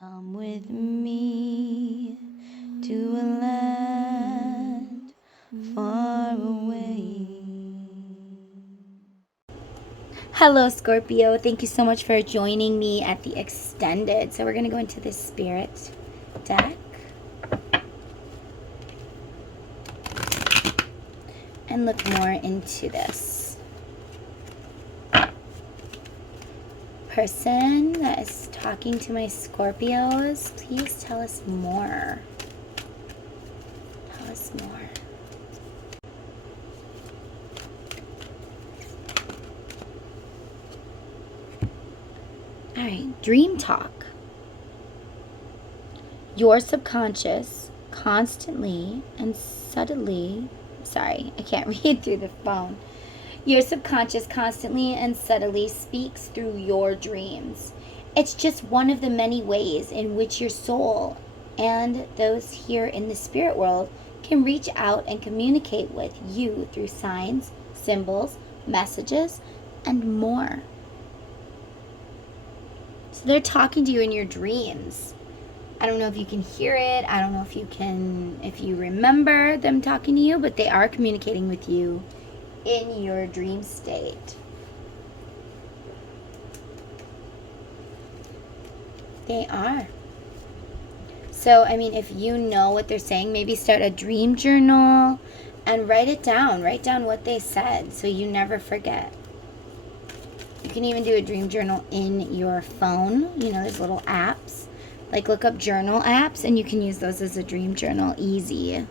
Come with me to a land far away. Hello, Scorpio. Thank you so much for joining me at the extended. So we're going to go into the spirit deck. And look more into this person that is talking to my Scorpios. Please tell us more. Tell us more. All right, dream talk. Your subconscious constantly and subtly, sorry, I can't read through the phone. Your subconscious constantly and subtly speaks through your dreams. It's just one of the many ways in which your soul and those here in the spirit world can reach out and communicate with you through signs, symbols, messages, and more. So they're talking to you in your dreams. I don't know if you can hear it. I don't know if you remember them talking to you, but they are communicating with you in your dream state. They are. So, I mean, if you know what they're saying, maybe start a dream journal and write it down. Write down what they said so you never forget. You can even do a dream journal in your phone. You know, there's little apps. Like, look up journal apps, and you can use those as a dream journal easy.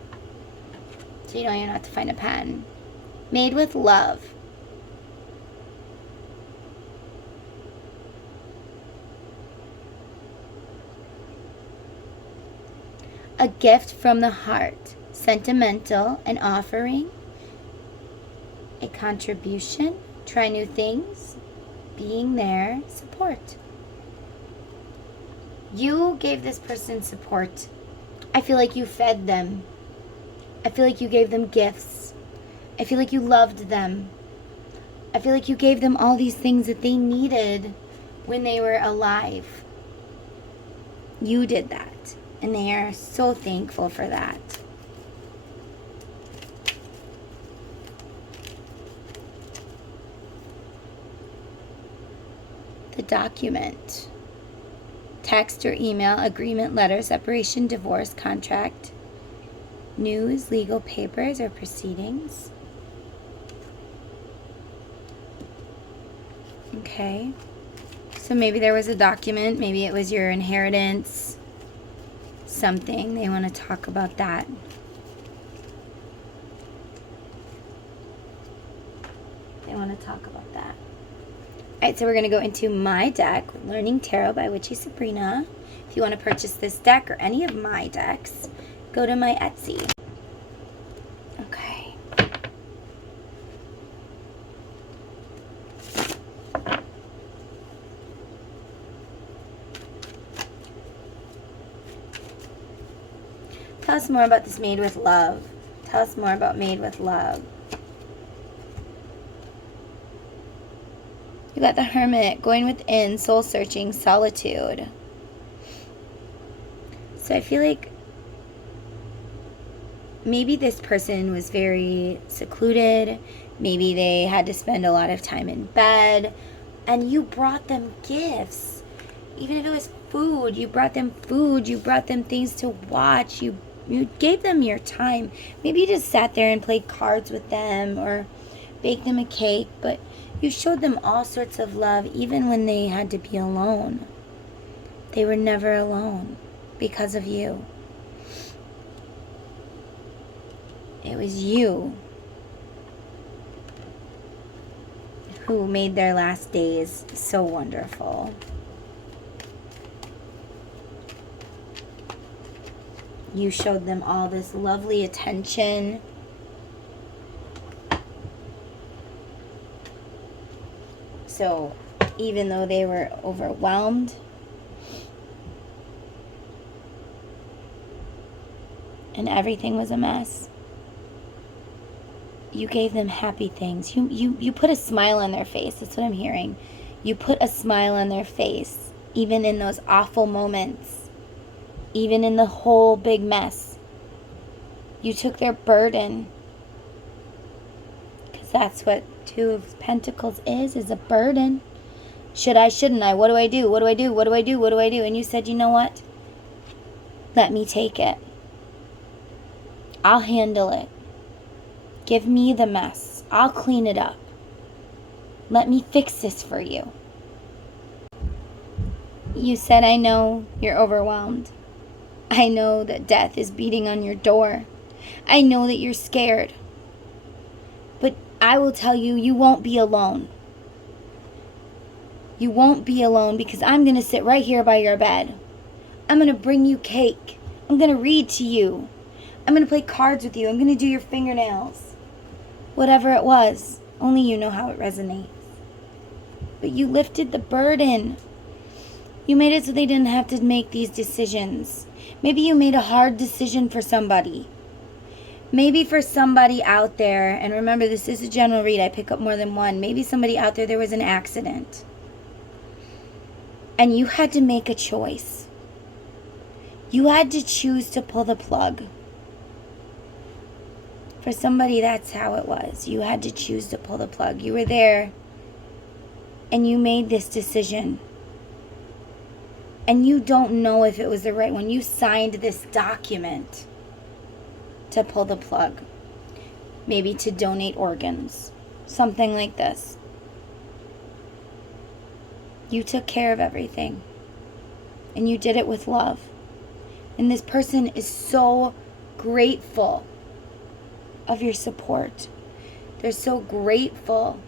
So you don't even have to find a pen. Made with love. A gift from the heart. Sentimental, an offering. A contribution. Try new things. Being there. Support. You gave this person support. I feel like you fed them. I feel like you gave them gifts. I feel like you loved them. I feel like you gave them all these things that they needed when they were alive. You did that. And they are so thankful for that. The document. Text or email, agreement, letter, separation, divorce, contract, news, legal papers, or proceedings. Okay. So maybe there was a document. Maybe it was your inheritance. Something. They want to talk about that. They want to talk about that. Alright, so we're going to go into my deck, Learning Tarot by Witchy Sabrina. If you want to purchase this deck or any of my decks, go to my Etsy. Okay. Tell us more about this Made with Love. Tell us more about Made with Love. You got the Hermit, going within, soul searching, solitude. So I feel like maybe this person was very secluded. Maybe they had to spend a lot of time in bed. And you brought them gifts. Even if it was food, you brought them food. You brought them things to watch. You gave them your time. Maybe you just sat there and played cards with them or baked them a cake. But you showed them all sorts of love, even when they had to be alone. They were never alone because of you. It was you who made their last days so wonderful. You showed them all this lovely attention. So even though they were overwhelmed, and everything was a mess, you gave them happy things. You put a smile on their face. That's what I'm hearing. You put a smile on their face. even in those awful moments, even in the whole big mess. You took their burden. Because that's what Two of Pentacles is a burden. Should I, shouldn't I? What do I do? What do I do? What do I do? What do I do? And you said, you know what? Let me take it. I'll handle it. Give me the mess. I'll clean it up. Let me fix this for you. You said, I know you're overwhelmed. I know that death is beating on your door. I know that you're scared. But I will tell you, you won't be alone. You won't be alone because I'm going to sit right here by your bed. I'm going to bring you cake. I'm going to read to you. I'm going to play cards with you. I'm going to do your fingernails. Whatever it was, only you know how it resonates. But you lifted the burden. You made it so they didn't have to make these decisions. Maybe you made a hard decision for somebody. Maybe for somebody out there, and remember this is a general read, I pick up more than one. Maybe somebody out there was an accident. And you had to make a choice. You had to choose to pull the plug. For somebody, that's how it was. You had to choose to pull the plug. You were there, and you made this decision. And you don't know if it was the right one. You signed this document to pull the plug. Maybe to donate organs. Something like this. You took care of everything. And you did it with love. And this person is so grateful of your support. They're so grateful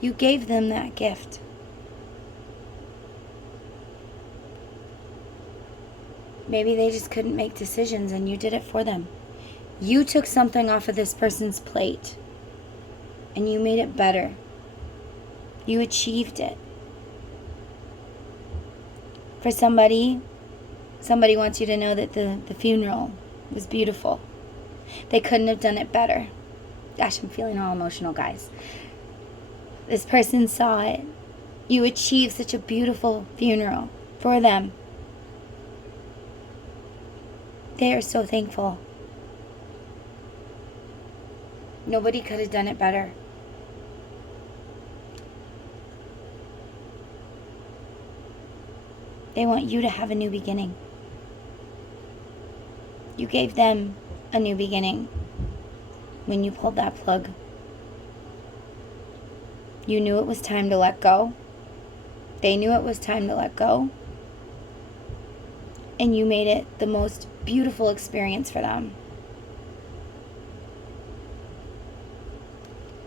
you gave them that gift. Maybe they just couldn't make decisions and you did it for them. You took something off of this person's plate and you made it better. You achieved it. For somebody wants you to know that the funeral was beautiful. They couldn't have done it better. Gosh, I'm feeling all emotional, guys. This person saw it. You achieved such a beautiful funeral for them. They are so thankful. Nobody could have done it better. They want you to have a new beginning. You gave them a new beginning when you pulled that plug. You knew it was time to let go. They knew it was time to let go. And you made it the most beautiful experience for them.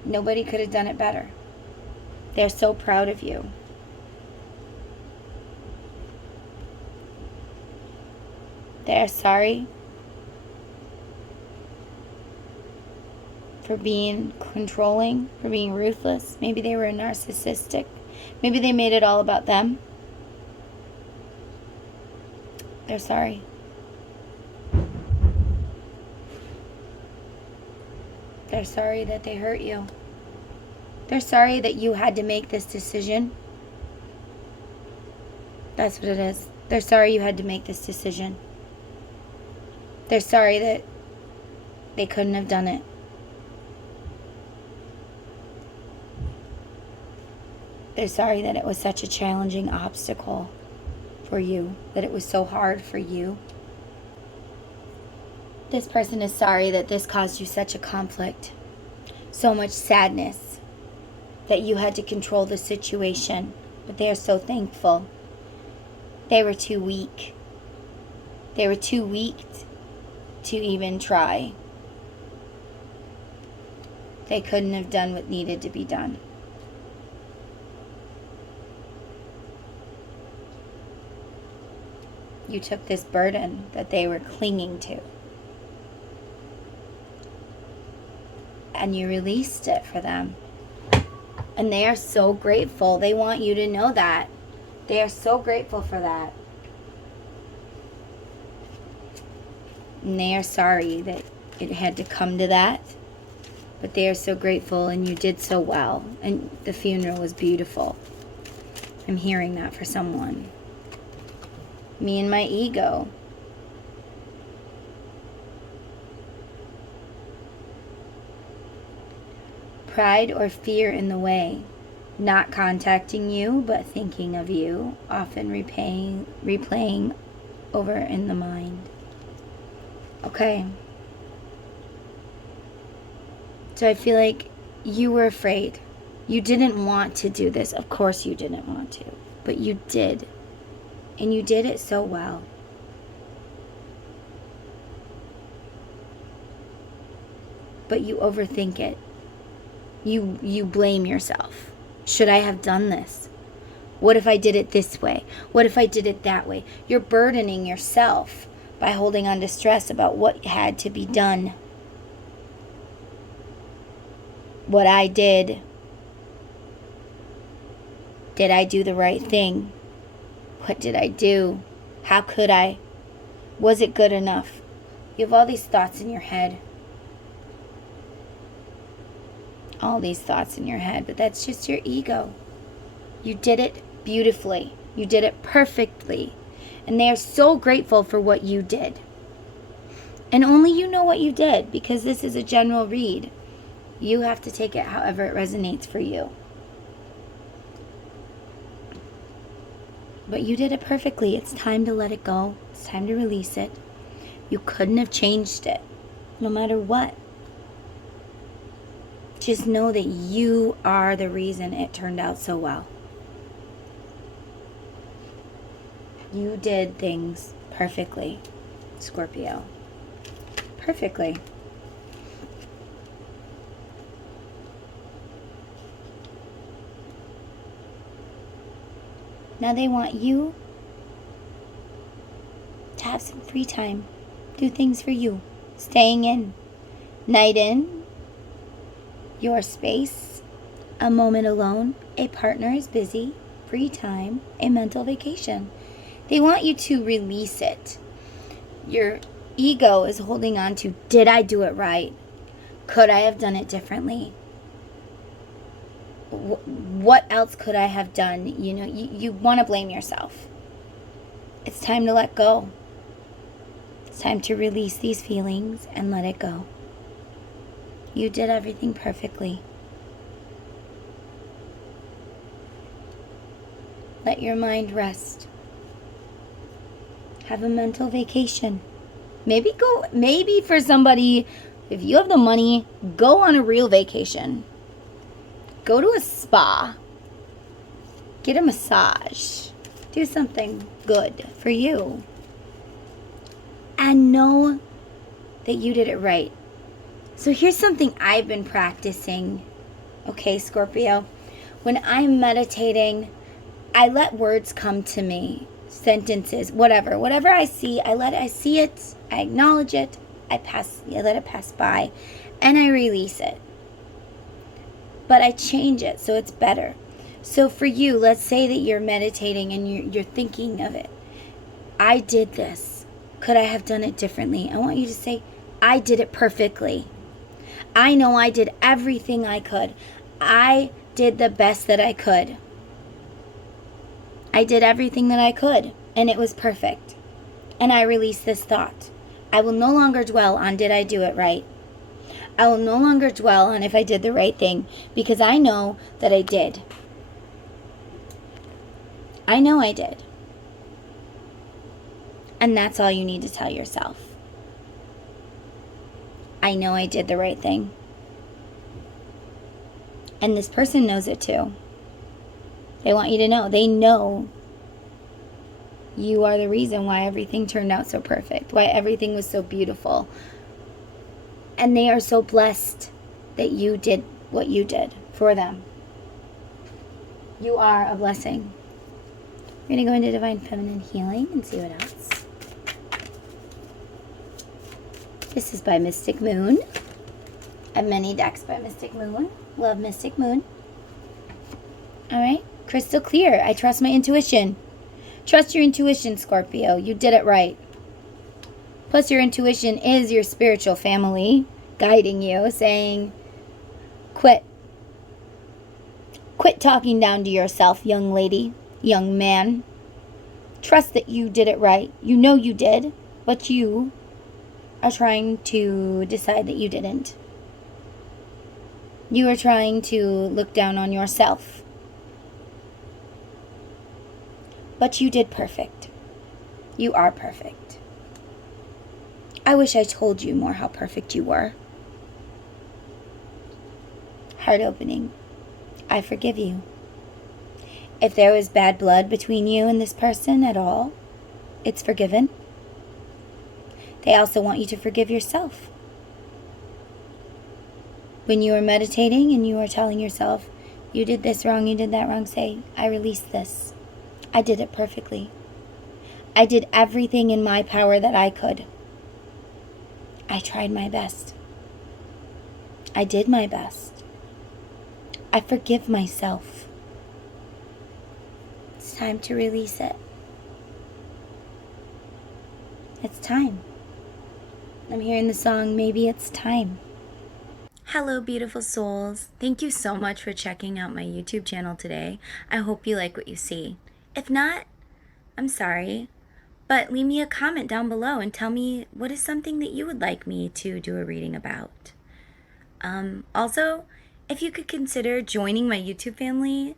Nobody could have done it better. They're so proud of you. They're sorry for being controlling, for being ruthless. Maybe they were narcissistic. Maybe they made it all about them. They're sorry. They're sorry that they hurt you. They're sorry that you had to make this decision. That's what it is. They're sorry you had to make this decision. They're sorry that they couldn't have done it. They're sorry that it was such a challenging obstacle for you, that it was so hard for you. This person is sorry that this caused you such a conflict, so much sadness, that you had to control the situation, but they are so thankful. They were too weak. They were too weak to even try. They couldn't have done what needed to be done. You took this burden that they were clinging to, and you released it for them. And they are so grateful. They want you to know that. They are so grateful for that. And they are sorry that it had to come to that. But they are so grateful, and you did so well. And the funeral was beautiful. I'm hearing that for someone. Me and my ego. Pride or fear in the way. Not contacting you, but thinking of you. Often replaying over in the mind. Okay. So I feel like you were afraid. You didn't want to do this. Of course you didn't want to. But you did. And you did it so well. But you overthink it. You blame yourself. Should I have done this? What if I did it this way? What if I did it that way? You're burdening yourself by holding on to stress about what had to be done. What I did. Did I do the right thing? What did I do? How could I? Was it good enough? You have all these thoughts in your head. All these thoughts in your head, but that's just your ego. You did it beautifully. You did it perfectly. And they are so grateful for what you did. And only you know what you did, because this is a general read. You have to take it however it resonates for you. But you did it perfectly. It's time to let it go. It's time to release it. You couldn't have changed it, no matter what. Just know that you are the reason it turned out so well. You did things perfectly, Scorpio. Perfectly. Now they want you to have some free time. Do things for you. Staying in. Night in. Your space, a moment alone, a partner is busy, free time, a mental vacation. They want you to release it. Your ego is holding on to, did I do it right? Could I have done it differently? What else could I have done? You know, you want to blame yourself. It's time to let go. It's time to release these feelings and let it go. You did everything perfectly. Let your mind rest. Have a mental vacation. Maybe for somebody, if you have the money, go on a real vacation. Go to a spa. Get a massage. Do something good for you. And know that you did it right. So here's something I've been practicing, okay, Scorpio? When I'm meditating, I let words come to me, sentences, whatever I see, I see it, I acknowledge it, I let it pass by, and I release it. But I change it so it's better. So for you, let's say that you're meditating and you're thinking of it. I did this. Could I have done it differently? I want you to say, I did it perfectly. I know I did everything I could. I did the best that I could. I did everything that I could, and it was perfect. And I release this thought. I will no longer dwell on did I do it right. I will no longer dwell on if I did the right thing, because I know that I did. I know I did. And that's all you need to tell yourself. I know I did the right thing. And this person knows it too. They want you to know. They know you are the reason why everything turned out so perfect, why everything was so beautiful. And they are so blessed that you did what you did for them. You are a blessing. We're going to go into Divine Feminine Healing and see what else. This is by Mystic Moon. I have many decks by Mystic Moon. Love Mystic Moon. Alright. Crystal clear. I trust my intuition. Trust your intuition, Scorpio. You did it right. Plus, your intuition is your spiritual family guiding you, saying, quit. Quit talking down to yourself, young lady, young man. Trust that you did it right. You know you did, but you are trying to decide that you didn't. You are trying to look down on yourself. But you did perfect. You are perfect. I wish I told you more how perfect you were. Heart opening. I forgive you. If there was bad blood between you and this person at all, it's forgiven. They also want you to forgive yourself. When you are meditating and you are telling yourself, you did this wrong, you did that wrong, say, I release this. I did it perfectly. I did everything in my power that I could. I tried my best. I did my best. I forgive myself. It's time to release it. It's time. I'm hearing the song, Maybe It's Time. Hello, beautiful souls. Thank you so much for checking out my YouTube channel today. I hope you like what you see. If not, I'm sorry, but leave me a comment down below and tell me what is something that you would like me to do a reading about. Also, if you could consider joining my YouTube family,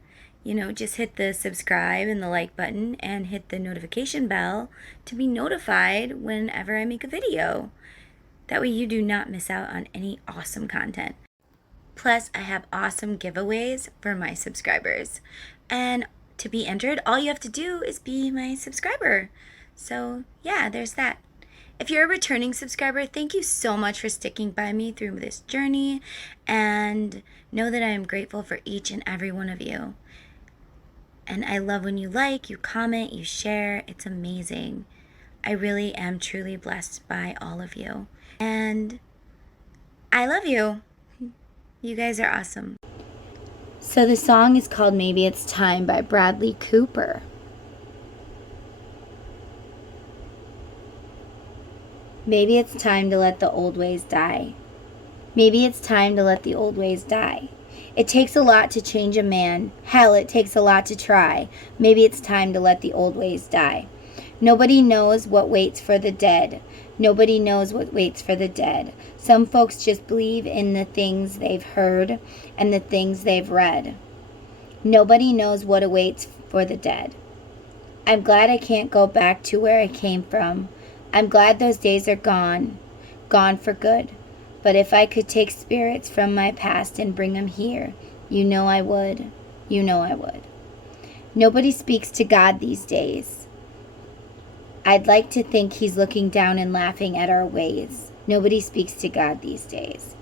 just hit the subscribe and the like button and hit the notification bell to be notified whenever I make a video. That way you do not miss out on any awesome content. Plus, I have awesome giveaways for my subscribers. And to be entered, all you have to do is be my subscriber. So yeah, there's that. If you're a returning subscriber, thank you so much for sticking by me through this journey. And know that I am grateful for each and every one of you. And I love when you like, you comment, you share. It's amazing. I really am truly blessed by all of you. And I love you. You guys are awesome. So the song is called Maybe It's Time by Bradley Cooper. Maybe it's time to let the old ways die. Maybe it's time to let the old ways die. It takes a lot to change a man. Hell, it takes a lot to try. Maybe it's time to let the old ways die. Nobody knows what waits for the dead. Nobody knows what waits for the dead. Some folks just believe in the things they've heard and the things they've read. Nobody knows what awaits for the dead. I'm glad I can't go back to where I came from. I'm glad those days are gone for good. But if I could take spirits from my past and bring them here, you know I would. You know I would. Nobody speaks to God these days. I'd like to think he's looking down and laughing at our ways. Nobody speaks to God these days.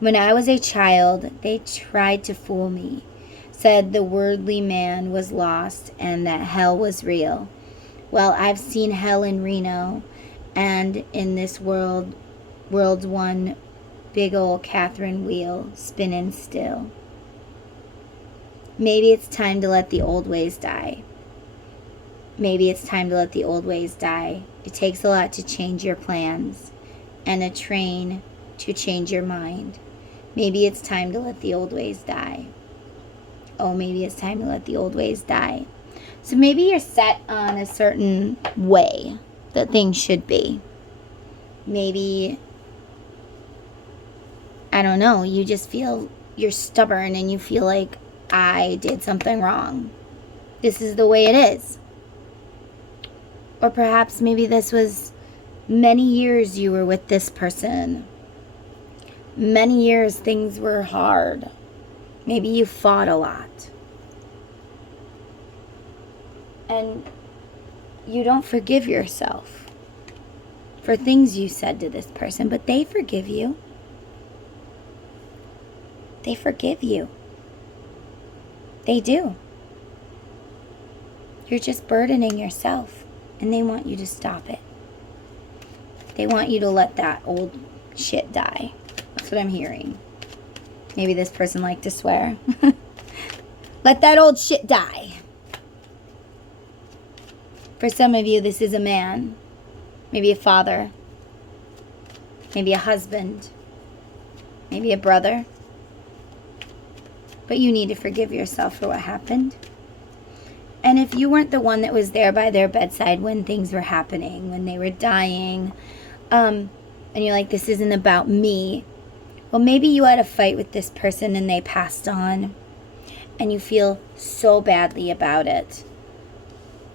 When I was a child, they tried to fool me. Said the worldly man was lost and that hell was real. Well, I've seen hell in Reno, and in this world's one big old Catherine wheel spinning still. Maybe it's time to let the old ways die. Maybe it's time to let the old ways die. It takes a lot to change your plans and a train to change your mind. Maybe it's time to let the old ways die. Oh, maybe it's time to let the old ways die. So maybe you're set on a certain way that things should be. Maybe, I don't know, you just feel you're stubborn and you feel like I did something wrong. This is the way it is. Or perhaps maybe this was many years you were with this person. Many years things were hard. Maybe you fought a lot. And you don't forgive yourself for things you said to this person, but they forgive you. They forgive you. They do. You're just burdening yourself, and they want you to stop it. They want you to let that old shit die. That's what I'm hearing. Maybe this person liked to swear. Let that old shit die. For some of you, this is a man. Maybe a father. Maybe a husband. Maybe a brother. But you need to forgive yourself for what happened. And if you weren't the one that was there by their bedside when things were happening, when they were dying, and you're like, this isn't about me. Well, maybe you had a fight with this person and they passed on, and you feel so badly about it.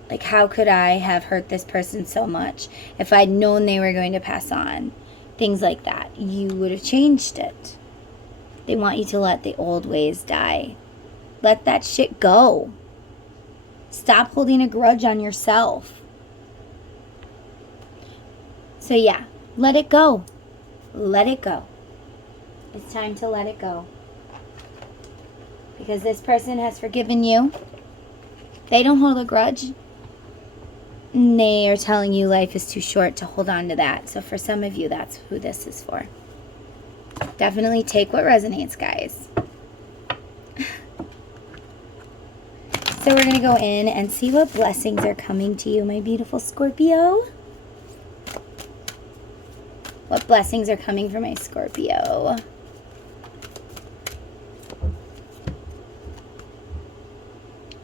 Like, how could I have hurt this person so much if I'd known they were going to pass on? Things like that. You would have changed it. They want you to let the old ways die. Let that shit go. Stop holding a grudge on yourself. So yeah, let it go. Let it go. It's time to let it go. Because this person has forgiven you. They don't hold a grudge. And they are telling you life is too short to hold on to that. So for some of you, that's who this is for. Definitely take what resonates, guys. So we're going to go in and see what blessings are coming to you, my beautiful Scorpio. What blessings are coming for my Scorpio?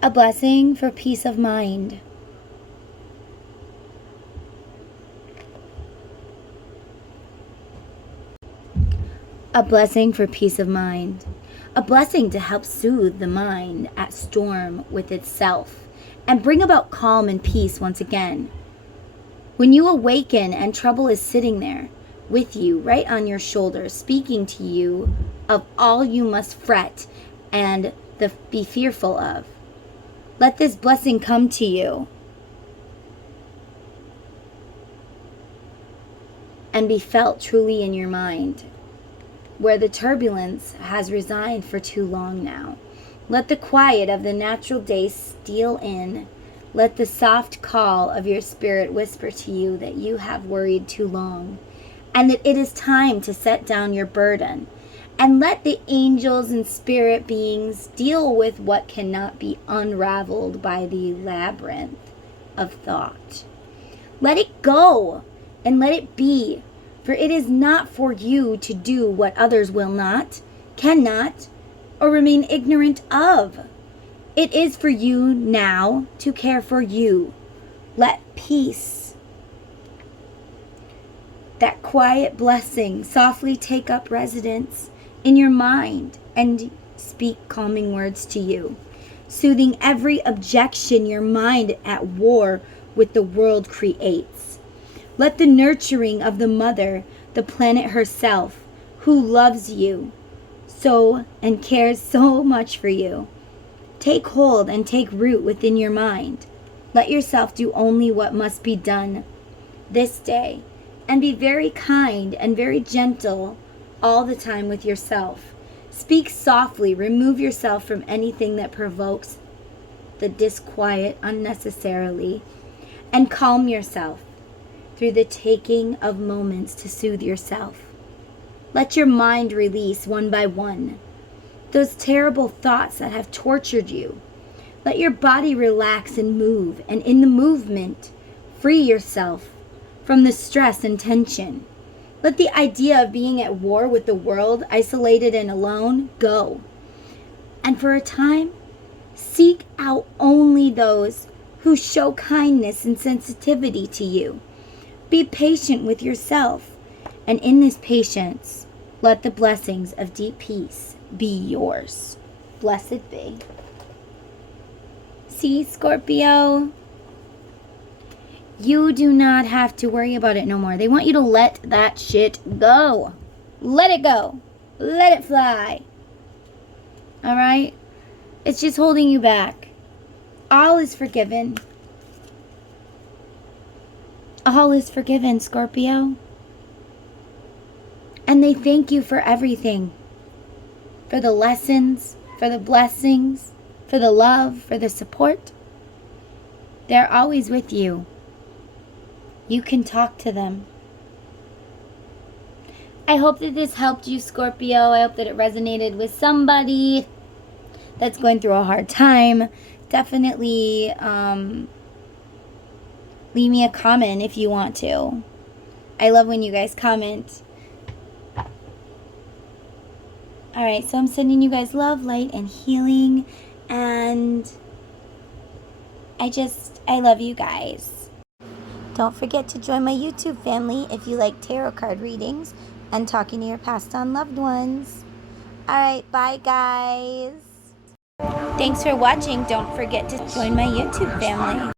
A blessing for peace of mind. A blessing for peace of mind. A blessing to help soothe the mind at storm with itself and bring about calm and peace once again. When you awaken and trouble is sitting there with you right on your shoulder, speaking to you of all you must fret and be fearful of. Let this blessing come to you and be felt truly in your mind, where the turbulence has resigned for too long now. Let the quiet of the natural day steal in. Let the soft call of your spirit whisper to you that you have worried too long, and that it is time to set down your burden. And let the angels and spirit beings deal with what cannot be unraveled by the labyrinth of thought. Let it go and let it be. For it is not for you to do what others will not, cannot, or remain ignorant of. It is for you now to care for you. Let peace, that quiet blessing, softly take up residence in your mind and speak calming words to you, soothing every objection your mind at war with the world creates. Let the nurturing of the mother, the planet herself, who loves you so and cares so much for you, take hold and take root within your mind. Let yourself do only what must be done this day, and be very kind and very gentle all the time with yourself. Speak softly, remove yourself from anything that provokes the disquiet unnecessarily, and calm yourself through the taking of moments to soothe yourself. Let your mind release one by one those terrible thoughts that have tortured you. Let your body relax and move, and in the movement, free yourself from the stress and tension. Let the idea of being at war with the world, isolated and alone, go. And for a time, seek out only those who show kindness and sensitivity to you. Be patient with yourself, and in this patience, let the blessings of deep peace be yours. Blessed be. See, Scorpio, you do not have to worry about it no more. They want you to let that shit go. Let it go. Let it fly. All right? It's just holding you back. All is forgiven. All is forgiven, Scorpio. And they thank you for everything. For the lessons, for the blessings, for the love, for the support. They're always with you. You can talk to them. I hope that this helped you, Scorpio. I hope that it resonated with somebody that's going through a hard time. Definitely leave me a comment if you want to. I love when you guys comment. Alright, so I'm sending you guys love, light, and healing. And I love you guys. Don't forget to join my YouTube family if you like tarot card readings and talking to your passed on loved ones. Alright, bye guys. Thanks for watching. Don't forget to join my YouTube family.